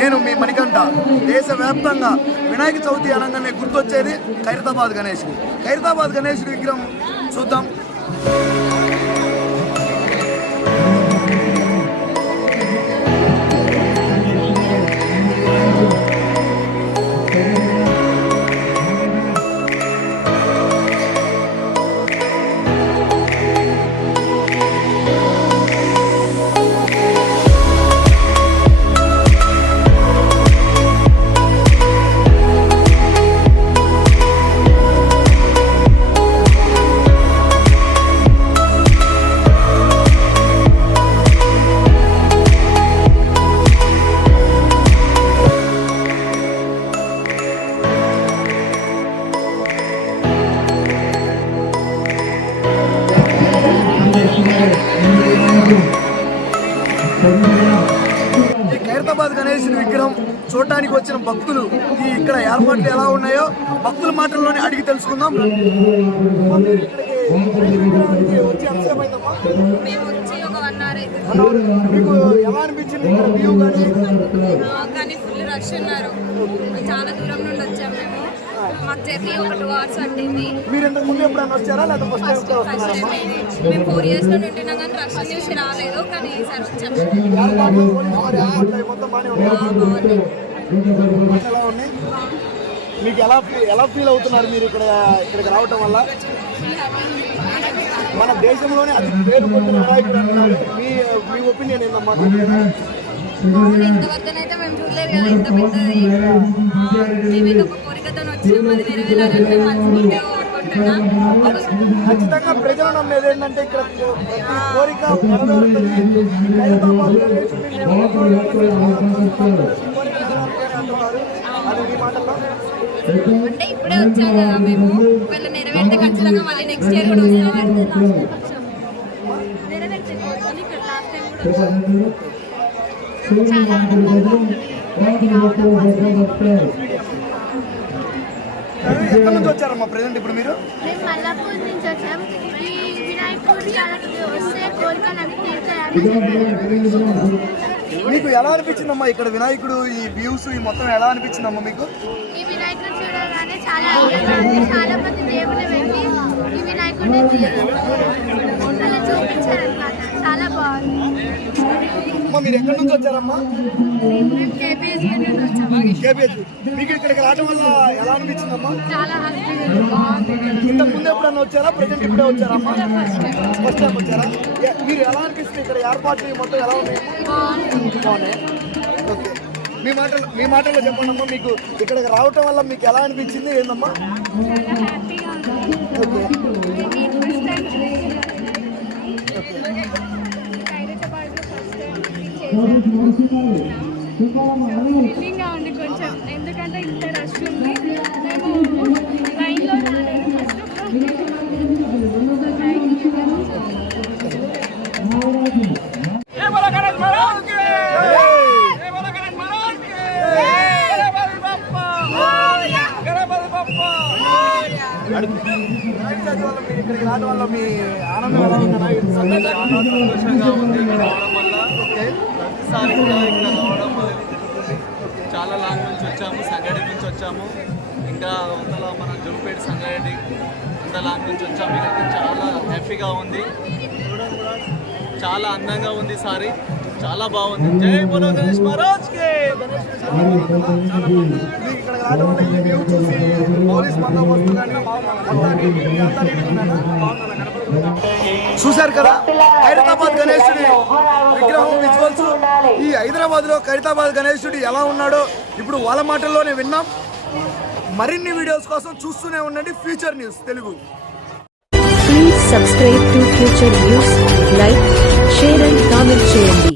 నేను మీ మణికంఠ. దేశవ్యాప్తంగా వినాయక చవితి అనగానే గుర్తొచ్చేది ఖైరతాబాద్ గణేష్ ఖైరతాబాద్ గణేష్ విగ్రహం చూద్దాం. ఈ ఖైరతాబాద్ గణేశుని విగ్రహం చూడటానికి వచ్చిన భక్తులు ఈ ఇక్కడ ఏర్పాట్లు ఎలా ఉన్నాయో భక్తుల మాటల్లోనే అడిగి తెలుసుకుందాం. మీకు ఎలా అనిపించింది ఇక్కడ వ్యూ కానీ? కానీ ఫుల్ రష్ ఉన్నారు. చాలా దూరం నుండి వచ్చాము మేము. మాకు జర్నీ ఒక టూ అవర్స్ పట్టింది. మీరు ఇంతకు ముందు ఎప్పుడైనా వచ్చారా? లేదా ఫస్ట్ టైం మేము ఫోర్ ఇయర్స్ నుండి ఉంటున్నాం కానీ రాలేదు ఈసారి వచ్చాము. మొత్తం బాగానే ఉన్నాయా? బాగుంది. ఎలా ఉన్నాయి మీకు ఎలా ఫీ- ఎలా ఫీల్ అవుతున్నారు మీరు ఇక్కడ ఇక్కడికి రావటం వల్ల? మన దేశంలోనే అతి పేరు పొందిన వినాయకుడు అంటున్నారు మీ మీ ఒపీనియన్ ఏందమ్మా? బాగుంది ఇంతవరకు అయితే మేము చూడలేదు కదా ఇంత పెద్దది. ఆ, మేమైతే ఒక మనస్ఫూర్తిగా కోరుకుంటున్నాం ఖచ్చితంగా ప్రజలు నమ్మేది ఏంటంటే ఇక్కడ ప్రతి కోరిక అంటే ఇప్పుడే వచ్చాం కదా మేము. ఒకవేళ నెరవేరితే ఖచ్చితంగా మళ్ళీ నెక్స్ట్ ఇయర్ కూడా వస్తాం నెరవేరితే ఇక్కడ లాస్ట్ టైం కూడా చాలా. ఎక్కడి నుంచి వచ్చారమ్మా ప్రజెంట్ ఇప్పుడు మీరు? మేము మల్లాపూర్ నుంచి వచ్చాం ఈ వినాయకుడి కాలకి వస్తే కోరికలు అన్ని తీరుతాయని మీకు ఎలా అనిపించిందమ్మా ఇక్కడ వినాయకుడు ఈ వ్యూస్ ఈ మొత్తం ఎలా అనిపించిందమ్మా మీకు? ఈ వినాయకుడు చూడగానే చాలా చాలా మంది దేవుని వెళ్ళి ఈ వినాయకుడిని అలా చూపించారనమాట చాలా బాగుంది అమ్మా మీరు ఎక్కడి నుంచి వచ్చారమ్మా? మీకు ఇక్కడికి రావడం వల్ల ఎలా అనిపించిందమ్మా? ఇంతకు ముందు ఎప్పుడన్నా వచ్చారా? ప్రజెంట్ ఇప్పుడే వచ్చారమ్మా ఫస్ట్ టైం వచ్చారా? మీరు ఎలా అనిపిస్తుంది ఇక్కడ ఏర్పాట్లు మొత్తం ఎలా ఉన్నాయి బాగున్నాయి ఓకే. మీ మాటలు మీ మాటల్లో చెప్పండి అమ్మా. మీకు ఇక్కడికి రావటం వల్ల మీకు ఎలా అనిపించింది? ఏందమ్మా? ఉంది. ఓకే. ఫీలింగ్గా ఉంది కొంచెం. ఎందుకంటే ఇంత రష్ ఉంది. మేము లైన్లో రాలేదు ఇక్కడికి రావడం వల్ల మీ ఆనందం ఎలా ఉందన్నా సంతోషంగా ఉంది ఇక్కడ రావడం వల్ల ప్రతిసారి కూడా ఇక్కడ రావడం అనేది జరుగుతుంది చాలా లాంగ్ నుంచి వచ్చాము సంగారెడ్డి నుంచి వచ్చాము. ఇంకా వందల మన జురుపేట సంగారెడ్డి అంత లాంగ్ నుంచి వచ్చాము. ఇక్కడికి చాలా హ్యాపీగా ఉంది. చాలా అందంగా ఉంది సారీ. చాలా బాగుంది. జై బోలో గణేష్ మహారాజ్ మీకు రావడం ఈ వ్యూ చూసి పోలీస్ బందోబస్తు కానీ అంతా చూశారు కదా? హైదరాబాద్ గణేశుడి విజువల్స్ ఈ హైదరాబాద్లో ఖైరతాబాద్ గణేశుడు ఎలా ఉన్నాడో ఇప్పుడు వాళ్ళ మాటల్లోనే విన్నాం. మరిన్ని వీడియోస్ కోసం చూస్తూనే ఉండండి future news Telugu. Subscribe to Future News, like, share and comment చేయండి.